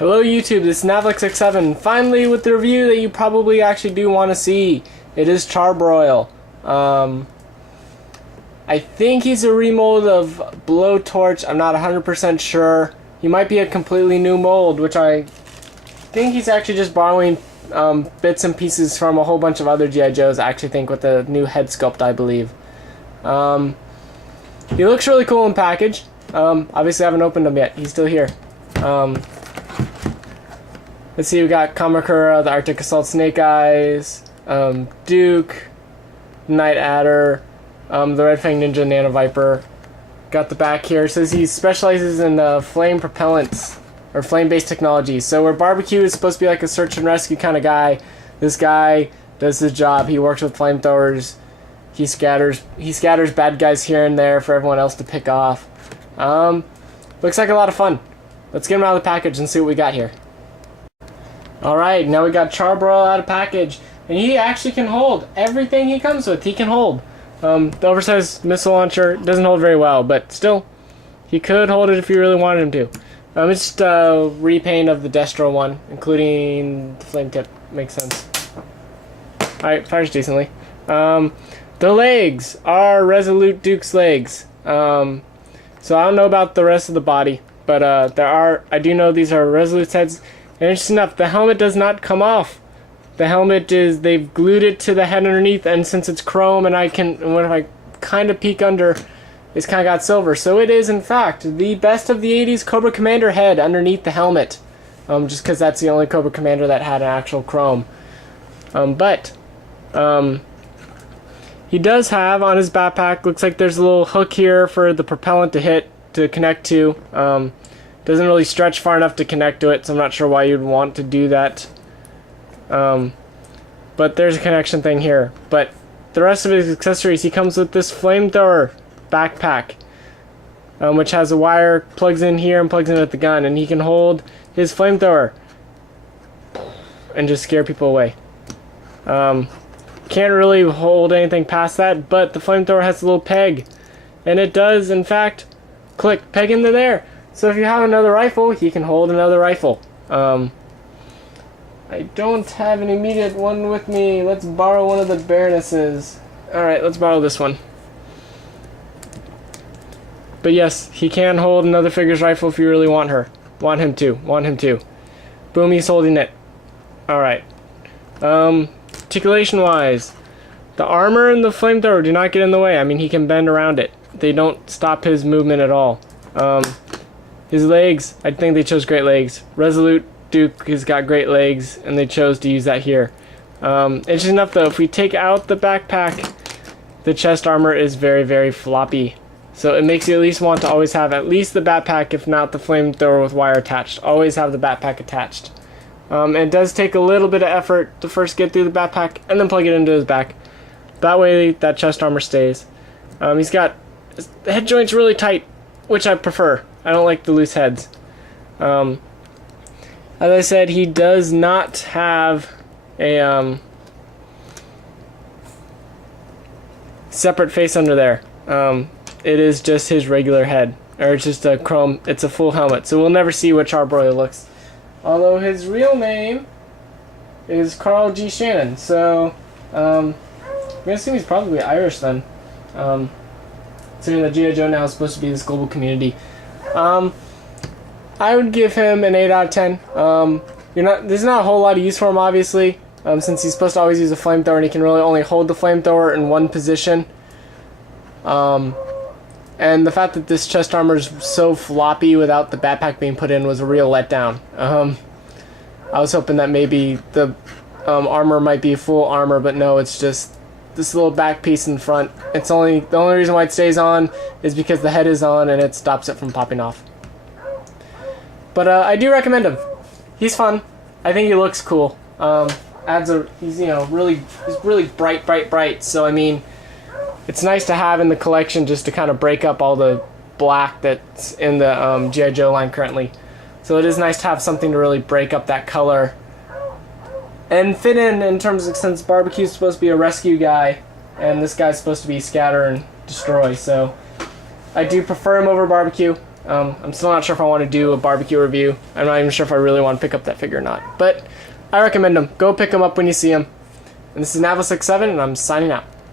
Hello YouTube, this is Navlix67, finally with the review that you probably actually do want to see. It is Charbroil. I think he's a remold of Blowtorch, I'm not 100% sure. He might be a completely new mold, which I think he's actually just borrowing bits and pieces from a whole bunch of other G.I. Joes, I actually think, with the new head sculpt, I believe. He looks really cool in package. Obviously I haven't opened him yet, he's still here. Let's see, we got Kamakura, the Arctic Assault Snake Eyes, Duke, Night Adder, the Red Fang Ninja Nano Viper. Got the back here. It says he specializes in flame propellants, or flame-based technology. So where Barbecue is supposed to be like a search and rescue kind of guy, this guy does his job. He works with flamethrowers. He scatters bad guys here and there for everyone else to pick off. Looks like a lot of fun. Let's get him out of the package and see what we got here. Alright, now we got Charbroil out of package. And he actually can hold everything he comes with. He can hold. The oversized missile launcher doesn't hold very well, but still, he could hold it if you really wanted him to. It's just a repaint of the Destro one, including the flame tip. Makes sense. Alright, fires decently. The legs are Resolute Duke's legs. So I don't know about the rest of the body, but I do know these are Resolute heads. And interesting enough, the helmet does not come off. The helmet they've glued it to the head underneath, and since it's chrome and when I kind of peek under, it's kind of got silver. So it is, in fact, the best of the 80s Cobra Commander head underneath the helmet. Just because that's the only Cobra Commander that had an actual chrome. He does have on his backpack, looks like there's a little hook here for the propellant to connect to. Doesn't really stretch far enough to connect to it, so I'm not sure why you'd want to do that. But there's a connection thing here. But the rest of his accessories, he comes with this flamethrower backpack, which has a wire, plugs in here and plugs in with the gun, and he can hold his flamethrower and just scare people away. Can't really hold anything past that, but the flamethrower has a little peg, and it does, in fact, click, peg into there. So if you have another rifle, he can hold another rifle. I don't have an immediate one with me. Let's borrow one of the Baronesses. Alright, let's borrow this one. But yes, he can hold another figure's rifle if you really want him to. Boom, he's holding it. Alright. Articulation wise, the armor and the flamethrower do not get in the way. I mean, he can bend around it. They don't stop his movement at all. His legs, I think they chose great legs. Resolute Duke has got great legs, and they chose to use that here. Interesting enough though, if we take out the backpack, the chest armor is very, very floppy. So it makes you at least want to always have at least the backpack, if not the flamethrower with wire attached. Always have the backpack attached. It does take a little bit of effort to first get through the backpack and then plug it into his back. That way that chest armor stays. He's got the head joints really tight, which I prefer. I don't like the loose heads. As I said, he does not have a separate face under there. It is just his regular head, or it's just a chrome. It's a full helmet, so we'll never see what Charbroil looks. Although his real name is Carl G. Shannon, so I'm gonna assume he's probably Irish then. Considering that G.I. Joe now is supposed to be this global community. I would give him an 8 out of 10. There's not a whole lot of use for him, obviously, since he's supposed to always use a flamethrower, and he can really only hold the flamethrower in one position. And the fact that this chest armor is so floppy without the backpack being put in was a real letdown. I was hoping that maybe the armor might be full armor, but no, it's just this little back piece in front. The only reason why it stays on is because the head is on and it stops it from popping off. But I do recommend him. He's fun. I think he looks cool. He's really bright. So I mean, it's nice to have in the collection just to kind of break up all the black that's in the G.I. Joe line currently. So it is nice to have something to really break up that color and fit in terms of, since Barbecue's supposed to be a rescue guy and this guy's supposed to be scatter and destroy. So I do prefer him over Barbecue. I'm still not sure if I want to do a barbecue review. I'm not even sure if I really want to pick up that figure or not. But I recommend them. Go pick them up when you see them. And this is Nav67, and I'm signing out.